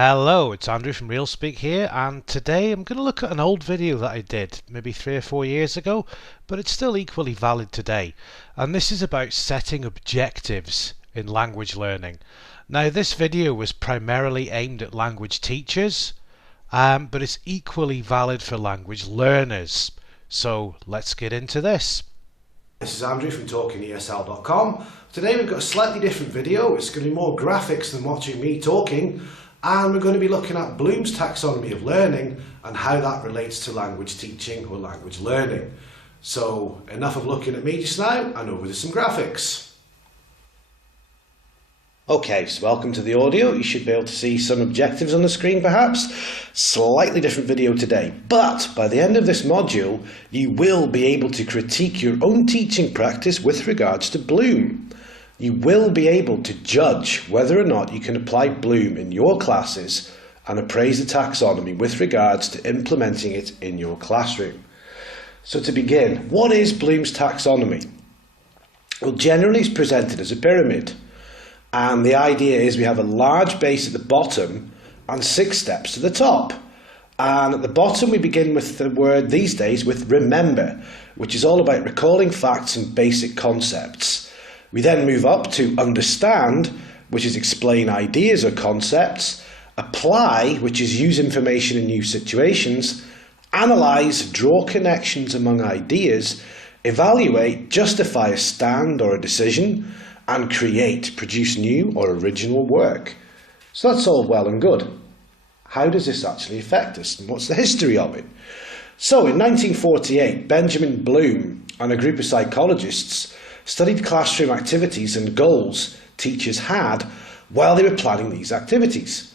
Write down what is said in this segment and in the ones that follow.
Hello, it's Andrew from RealSpeak here, and today I'm going to look at an old video that I did maybe 3 or 4 years ago, but it's still equally valid today. And this is about setting objectives in language learning. Now, this video was primarily aimed at language teachers, but it's equally valid for language learners. So let's get into this. This is Andrew from TalkingESL.com. Today we've got a slightly different video. It's going to be more graphics than watching me talking. And we're going to be looking at Bloom's taxonomy of learning and how that relates to language teaching or language learning. So enough of looking at me just now and over to some graphics. Okay, so welcome to the audio. You should be able to see some objectives on the screen perhaps. Slightly different video today, but by the end of this module you will be able to critique your own teaching practice with regards to Bloom. You will be able to judge whether or not you can apply Bloom in your classes and appraise the taxonomy with regards to implementing it in your classroom. So to begin, what is Bloom's taxonomy? Well, generally it's presented as a pyramid, and the idea is we have a large base at the bottom and 6 steps to the top. And at the bottom we begin with the word these days with remember, which is all about recalling facts and basic concepts. We then move up to understand, which is explain ideas or concepts, apply, which is use information in new situations, analyze, draw connections among ideas, evaluate, justify a stand or a decision, and create, produce new or original work. So that's all well and good. How does this actually affect us, and what's the history of it? So in 1948, Benjamin Bloom and a group of psychologists studied classroom activities and goals teachers had while they were planning these activities.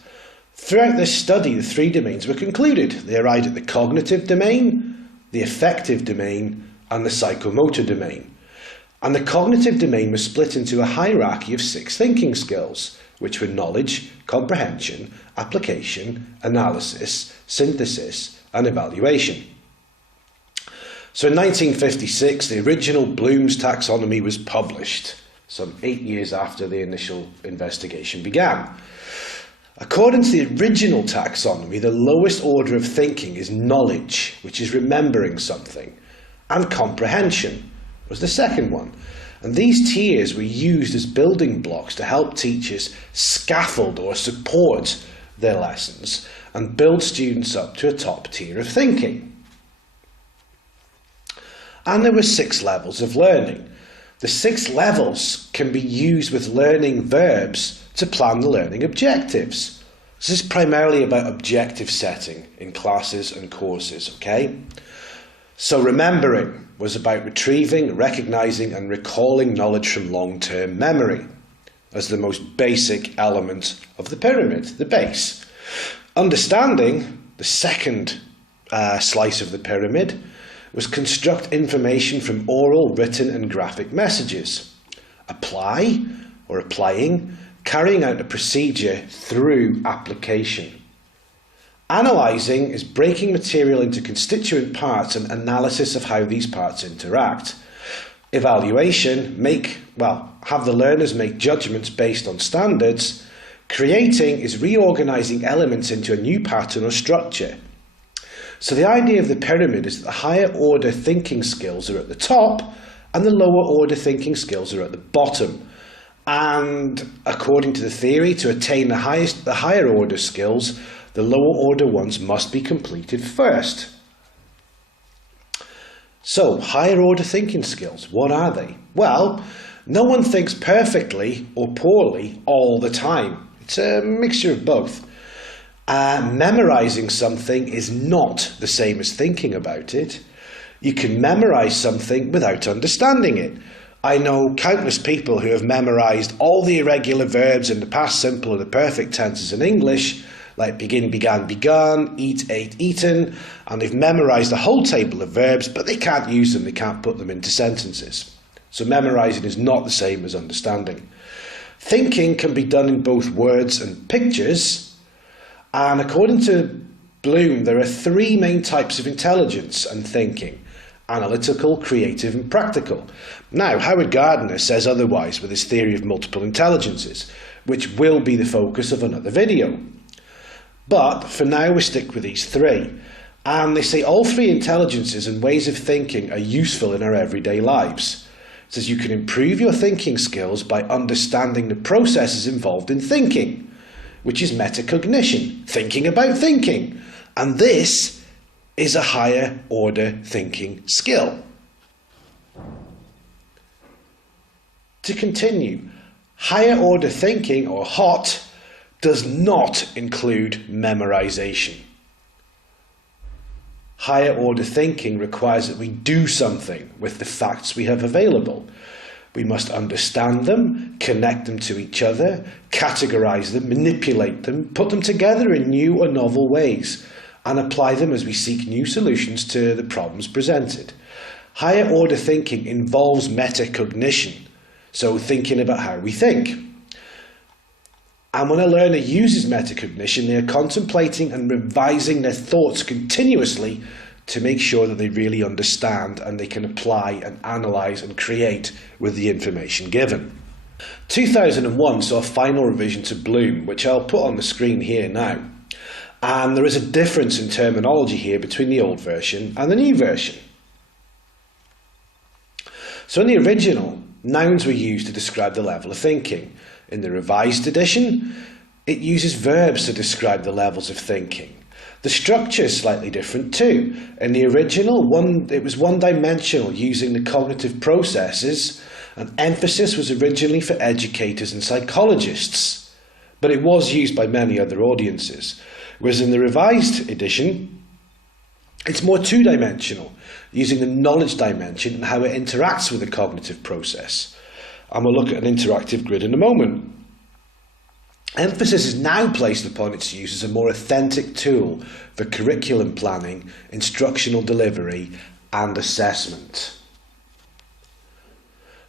Throughout this study, the 3 domains were concluded. They arrived at the cognitive domain, the affective domain, and the psychomotor domain. And the cognitive domain was split into a hierarchy of 6 thinking skills, which were knowledge, comprehension, application, analysis, synthesis, and evaluation. So in 1956, the original Bloom's taxonomy was published, some 8 years after the initial investigation began. According to the original taxonomy, the lowest order of thinking is knowledge, which is remembering something, and comprehension was the second one. And these tiers were used as building blocks to help teachers scaffold or support their lessons and build students up to a top tier of thinking. And there were 6 levels of learning. The 6 levels can be used with learning verbs to plan the learning objectives. This is primarily about objective setting in classes and courses, okay? So remembering was about retrieving, recognizing and recalling knowledge from long-term memory as the most basic element of the pyramid, the base. Understanding, the second slice of the pyramid, was construct information from oral, written and graphic messages. Apply, or applying, carrying out a procedure through application. Analysing is breaking material into constituent parts and analysis of how these parts interact. Evaluation, have the learners make judgments based on standards. Creating is reorganising elements into a new pattern or structure. So the idea of the pyramid is that the higher order thinking skills are at the top and the lower order thinking skills are at the bottom. And according to the theory, to attain the higher order skills, the lower order ones must be completed first. So higher order thinking skills, what are they? Well, no one thinks perfectly or poorly all the time. It's a mixture of both. Memorizing something is not the same as thinking about it. You can memorize something without understanding it. I know countless people who have memorized all the irregular verbs in the past simple and the perfect tenses in English, like begin, began, begun, eat, ate, eaten, and they've memorized a whole table of verbs, but they can't use them, they can't put them into sentences. So memorizing is not the same as understanding. Thinking can be done in both words and pictures. And according to Bloom, there are 3 main types of intelligence and thinking: analytical, creative and practical. Now, Howard Gardner says otherwise with his theory of multiple intelligences, which will be the focus of another video. But for now, we stick with these three. And they say all three intelligences and ways of thinking are useful in our everyday lives. It says you can improve your thinking skills by understanding the processes involved in thinking, which is metacognition, thinking about thinking. And this is a higher order thinking skill. To continue, higher order thinking, or HOT, does not include memorization. Higher order thinking requires that we do something with the facts we have available. We must understand them, connect them to each other, categorize them, manipulate them, put them together in new or novel ways, and apply them as we seek new solutions to the problems presented. Higher order thinking involves metacognition, so thinking about how we think. And when a learner uses metacognition, they are contemplating and revising their thoughts continuously to make sure that they really understand and they can apply and analyse and create with the information given. 2001 saw a final revision to Bloom, which I'll put on the screen here now. And there is a difference in terminology here between the old version and the new version. So in the original, nouns were used to describe the level of thinking. In the revised edition, it uses verbs to describe the levels of thinking. The structure is slightly different too. In the original, it was one-dimensional, using the cognitive processes, and emphasis was originally for educators and psychologists, but it was used by many other audiences. Whereas in the revised edition, it's more two-dimensional, using the knowledge dimension and how it interacts with the cognitive process. And we'll look at an interactive grid in a moment. Emphasis is now placed upon its use as a more authentic tool for curriculum planning, instructional delivery, and assessment.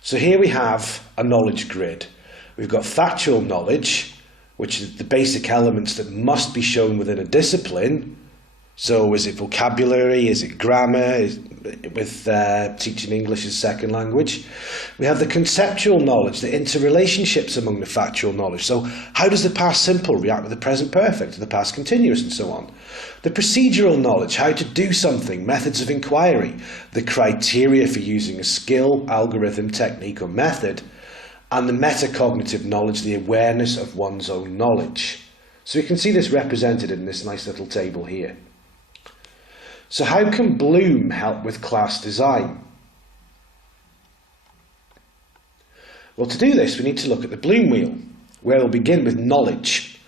So here we have a knowledge grid. We've got factual knowledge, which is the basic elements that must be shown within a discipline. So is it vocabulary, is it grammar, with teaching English as second language? We have the conceptual knowledge, the interrelationships among the factual knowledge. So how does the past simple react with the present perfect, the past continuous, and so on? The procedural knowledge, how to do something, methods of inquiry, the criteria for using a skill, algorithm, technique, or method, and the metacognitive knowledge, the awareness of one's own knowledge. So we can see this represented in this nice little table here. So how can Bloom help with class design? Well, to do this, we need to look at the Bloom wheel, where we'll begin with knowledge.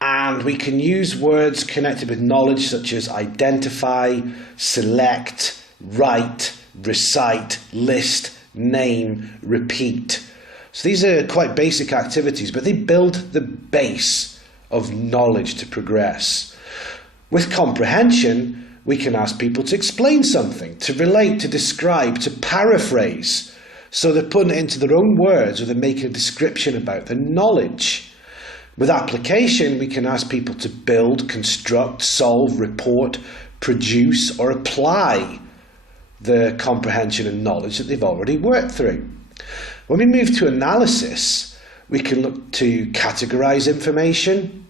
And we can use words connected with knowledge such as identify, select, write, recite, list, name, repeat. So these are quite basic activities, but they build the base of knowledge to progress. With comprehension, we can ask people to explain something, to relate, to describe, to paraphrase. So they're putting it into their own words, or they're making a description about the knowledge. With application, we can ask people to build, construct, solve, report, produce, or apply the comprehension and knowledge that they've already worked through. When we move to analysis, we can look to categorize information,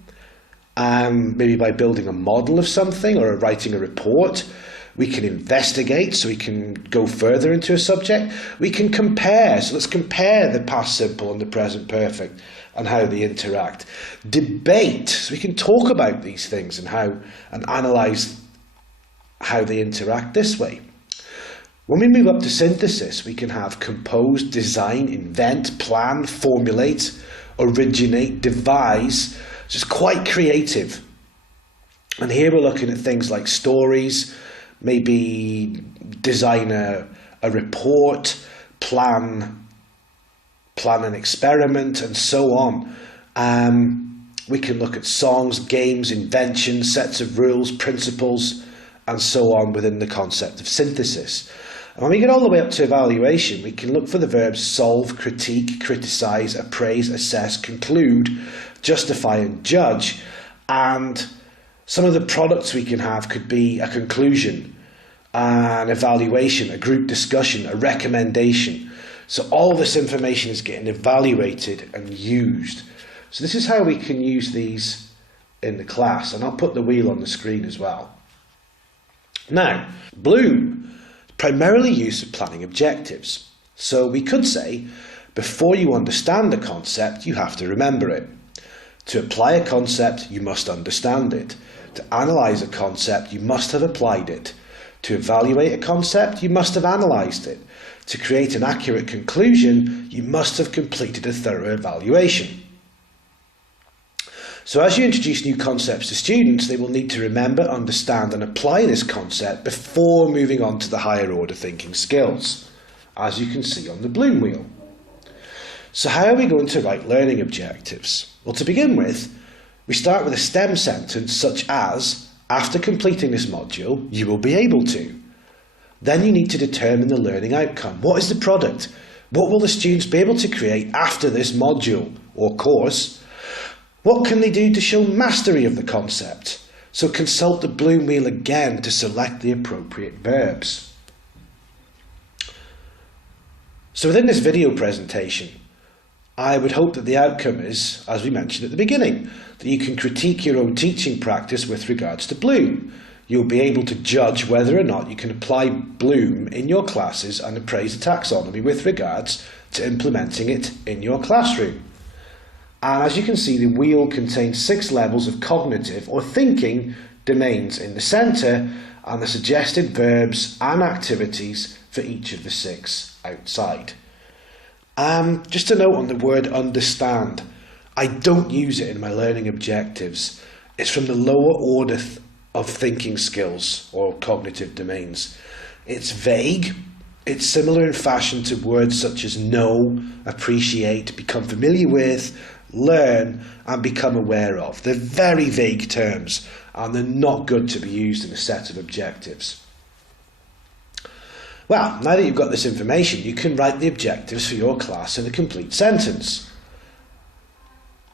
maybe by building a model of something or writing a report. We can investigate, so we can go further into a subject. We can compare, so let's compare the past simple and the present perfect and how they interact. Debate, so we can talk about these things and analyze how they interact this way. When we move up to synthesis, we can have compose, design, invent, plan, formulate, originate, devise. So it's quite creative. And here we're looking at things like stories, maybe design a report, plan an experiment, and so on. We can look at songs, games, inventions, sets of rules, principles, and so on within the concept of synthesis. And when we get all the way up to evaluation, we can look for the verbs solve, critique, criticize, appraise, assess, conclude, justify, and judge. And some of the products we can have could be a conclusion, an evaluation, a group discussion, a recommendation. So all this information is getting evaluated and used. So this is how we can use these in the class, and I'll put the wheel on the screen as well. Now, Bloom is primarily used for planning objectives. So we could say, before you understand a concept, you have to remember it. To apply a concept, you must understand it. To analyse a concept, you must have applied it. To evaluate a concept, you must have analysed it. To create an accurate conclusion, you must have completed a thorough evaluation. So as you introduce new concepts to students, they will need to remember, understand and apply this concept before moving on to the higher order thinking skills, as you can see on the Bloom wheel. So how are we going to write learning objectives? Well, to begin with, we start with a STEM sentence such as, after completing this module, you will be able to. Then you need to determine the learning outcome. What is the product? What will the students be able to create after this module or course? What can they do to show mastery of the concept? So consult the Bloom wheel again to select the appropriate verbs. So within this video presentation, I would hope that the outcome is, as we mentioned at the beginning, that you can critique your own teaching practice with regards to Bloom. You'll be able to judge whether or not you can apply Bloom in your classes and appraise the taxonomy with regards to implementing it in your classroom. And as you can see, the wheel contains 6 levels of cognitive or thinking domains in the centre, and the suggested verbs and activities for each of the 6 outside. Just a note on the word understand. I don't use it in my learning objectives. It's from the lower order of thinking skills or cognitive domains. It's vague. It's similar in fashion to words such as know, appreciate, become familiar with, learn and become aware of. They're very vague terms and they're not good to be used in a set of objectives. Well, now that you've got this information, you can write the objectives for your class in a complete sentence.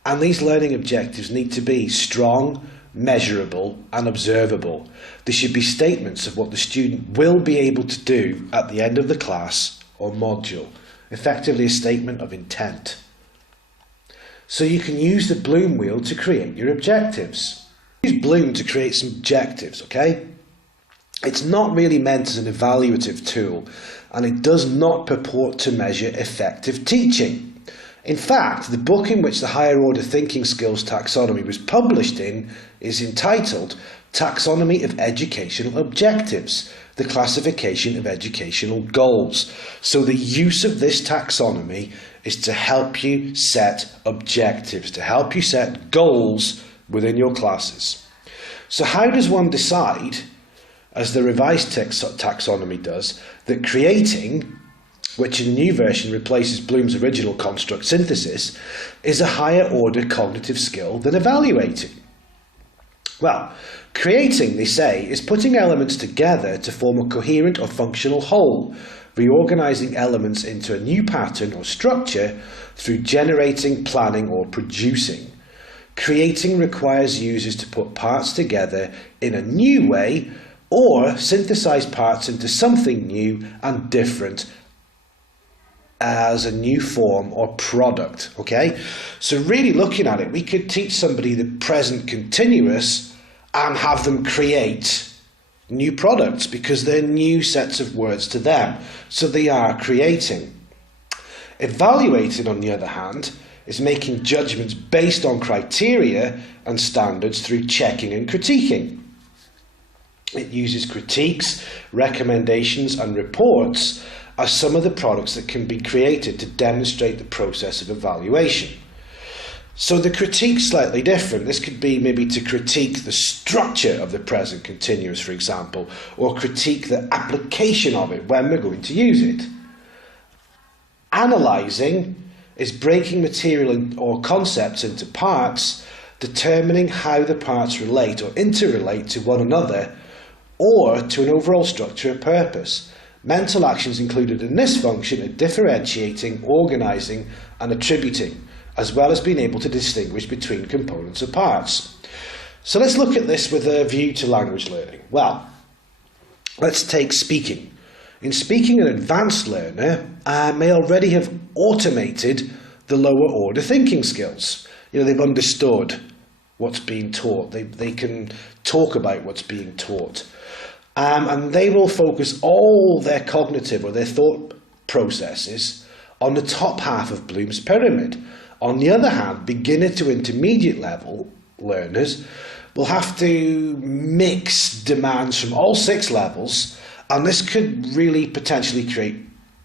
And these learning objectives need to be strong, measurable and observable. They should be statements of what the student will be able to do at the end of the class or module, effectively a statement of intent. So you can use the Bloom wheel to create your objectives. Use Bloom to create some objectives, okay? It's not really meant as an evaluative tool, and it does not purport to measure effective teaching. In fact, the book in which the Higher Order Thinking Skills Taxonomy was published in is entitled Taxonomy of Educational Objectives, the Classification of Educational Goals. So the use of this taxonomy is to help you set objectives, to help you set goals within your classes. So how does one decide, as the revised taxonomy does, that creating, which in the new version replaces Bloom's original construct synthesis, is a higher order cognitive skill than evaluating? Well, creating, they say, is putting elements together to form a coherent or functional whole, reorganizing elements into a new pattern or structure through generating, planning or producing. Creating requires users to put parts together in a new way or synthesize parts into something new and different as a new form or product, okay? So really looking at it, we could teach somebody the present continuous and have them create new products because they're new sets of words to them. So they are creating. Evaluating, on the other hand, is making judgments based on criteria and standards through checking and critiquing. It uses critiques, recommendations and reports as some of the products that can be created to demonstrate the process of evaluation. So the critique's slightly different. This could be maybe to critique the structure of the present continuous, for example, or critique the application of it when we're going to use it. Analysing is breaking material or concepts into parts, determining how the parts relate or interrelate to one another or to an overall structure and purpose. Mental actions included in this function are differentiating, organising and attributing, as well as being able to distinguish between components or parts. So let's look at this with a view to language learning. Well, let's take speaking. In speaking, an advanced learner may already have automated the lower order thinking skills. They've understood what's being taught. They can talk about what's being taught. And they will focus all their cognitive or their thought processes on the top half of Bloom's pyramid. On the other hand, beginner to intermediate level learners will have to mix demands from all 6 levels, and this could really potentially create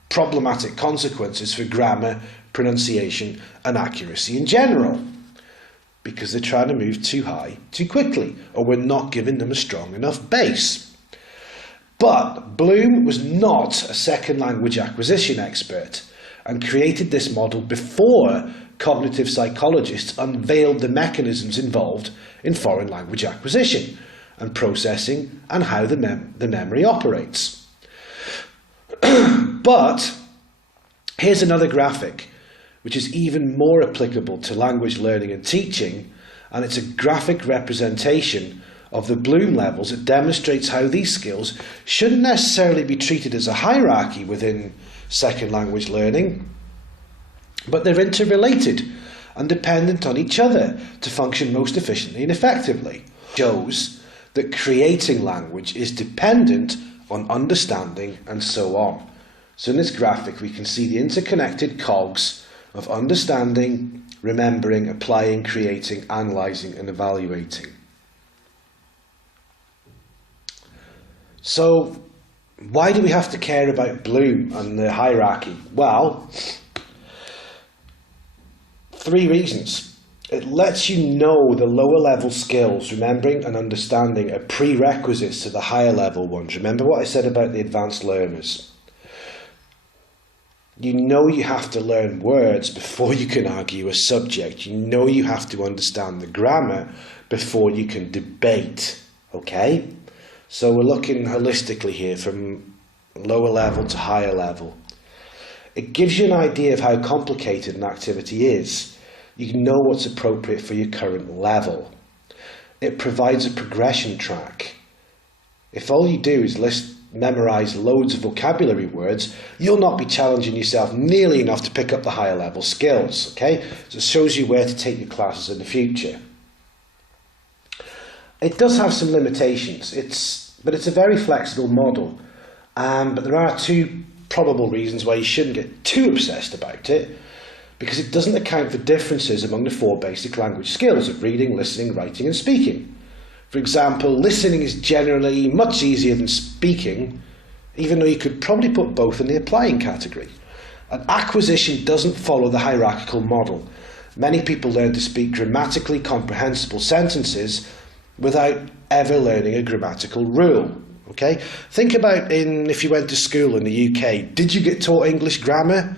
problematic consequences for grammar, pronunciation and accuracy in general, because they're trying to move too high too quickly, or we're not giving them a strong enough base. But Bloom was not a second language acquisition expert and created this model before cognitive psychologists unveiled the mechanisms involved in foreign language acquisition and processing and how the memory operates. But here's another graphic which is even more applicable to language learning and teaching, and it's a graphic representation of the Bloom levels. It demonstrates how these skills shouldn't necessarily be treated as a hierarchy within second language learning, but they're interrelated and dependent on each other to function most efficiently and effectively. It shows that creating language is dependent on understanding and so on. So in this graphic we can see the interconnected cogs of understanding, remembering, applying, creating, analysing and evaluating. So why do we have to care about Bloom and the hierarchy? Well, 3 reasons. It lets you know the lower level skills, remembering and understanding, are prerequisites to the higher level ones. Remember what I said about the advanced learners. You know you have to learn words before you can argue a subject. You know you have to understand the grammar before you can debate. Okay? So we're looking holistically here from lower level to higher level. It gives you an idea of how complicated an activity is. You know what's appropriate for your current level. It provides a progression track. If all you do is memorize loads of vocabulary words, you'll not be challenging yourself nearly enough to pick up the higher level skills. Okay? So it shows you where to take your classes in the future. It does have some limitations, but it's a very flexible model. But there are 2 probable reasons why you shouldn't get too obsessed about it, because it doesn't account for differences among the 4 basic language skills of reading, listening, writing and speaking. For example, listening is generally much easier than speaking, even though you could probably put both in the applying category. And acquisition doesn't follow the hierarchical model. Many people learn to speak grammatically comprehensible sentences without ever learning a grammatical rule. Okay? Think about if you went to school in the UK, did you get taught English grammar?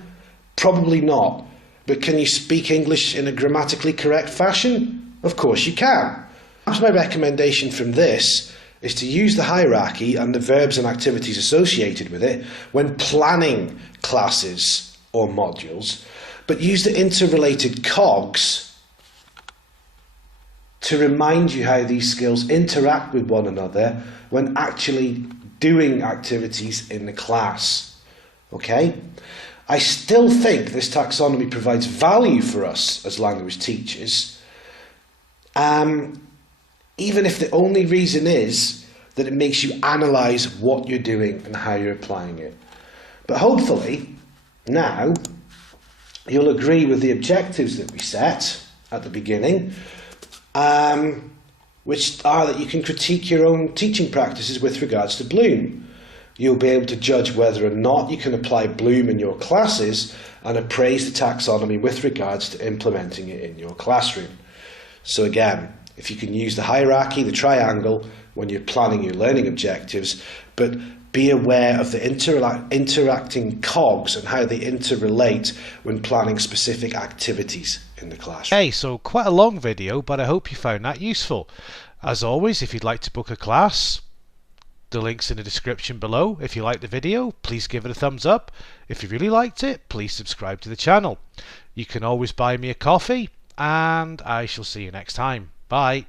Probably not. But can you speak English in a grammatically correct fashion? Of course you can. Perhaps my recommendation from this is to use the hierarchy and the verbs and activities associated with it when planning classes or modules, but use the interrelated cogs to remind you how these skills interact with one another when actually doing activities in the class. Okay? I still think this taxonomy provides value for us as language teachers, even if the only reason is that it makes you analyse what you're doing and how you're applying it. But hopefully, now, you'll agree with the objectives that we set at the beginning, which are that you can critique your own teaching practices with regards to Bloom. You'll be able to judge whether or not you can apply Bloom in your classes and appraise the taxonomy with regards to implementing it in your classroom. So again, if you can use the hierarchy, the triangle, when you're planning your learning objectives, but be aware of the interacting cogs and how they interrelate when planning specific activities in the classroom. Okay, so quite a long video, but I hope you found that useful. As always, if you'd like to book a class, the link's in the description below. If you liked the video, please give it a thumbs up. If you really liked it, please subscribe to the channel. You can always buy me a coffee, and I shall see you next time. Bye.